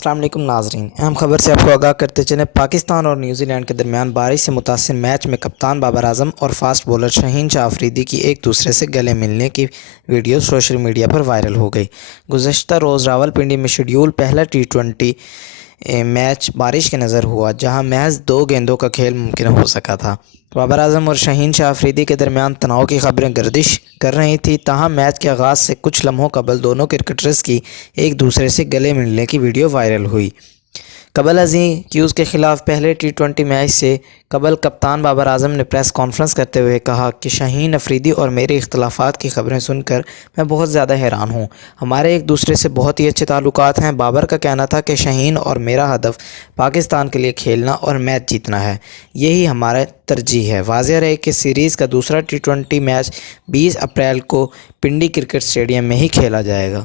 السلام علیکم ناظرین، اہم خبر سے آپ کو آگاہ کرتے چلیں۔ پاکستان اور نیوزی لینڈ کے درمیان بارش سے متاثر میچ میں کپتان بابر اعظم اور فاسٹ بولر شاہین شاہ آفریدی کی ایک دوسرے سے گلے ملنے کی ویڈیو سوشل میڈیا پر وائرل ہو گئی۔ گزشتہ روز راولپنڈی میں شیڈول پہلا ٹی20 میچ بارش کے نظر ہوا، جہاں محض 2 گیندوں کا کھیل ممکن ہو سکا تھا۔ بابر اعظم اور شاہین شاہ آفریدی کے درمیان تناؤ کی خبریں گردش کر رہی تھیں، تاہم میچ کے آغاز سے کچھ لمحوں قبل دونوں کرکٹرز کی ایک دوسرے سے گلے ملنے کی ویڈیو وائرل ہوئی۔ قبل ازیں کیوز کے خلاف پہلے ٹی20 میچ سے قبل کپتان بابر اعظم نے پریس کانفرنس کرتے ہوئے کہا کہ شاہین افریدی اور میرے اختلافات کی خبریں سن کر میں بہت زیادہ حیران ہوں۔ ہمارے ایک دوسرے سے بہت ہی اچھے تعلقات ہیں۔ بابر کا کہنا تھا کہ شاہین اور میرا ہدف پاکستان کے لیے کھیلنا اور میچ جیتنا ہے، یہی ہمارا ترجیح ہے۔ واضح رہے کہ سیریز کا دوسرا ٹی20 میچ 20 اپریل کو پنڈی کرکٹ اسٹیڈیم میں ہی کھیلا جائے گا۔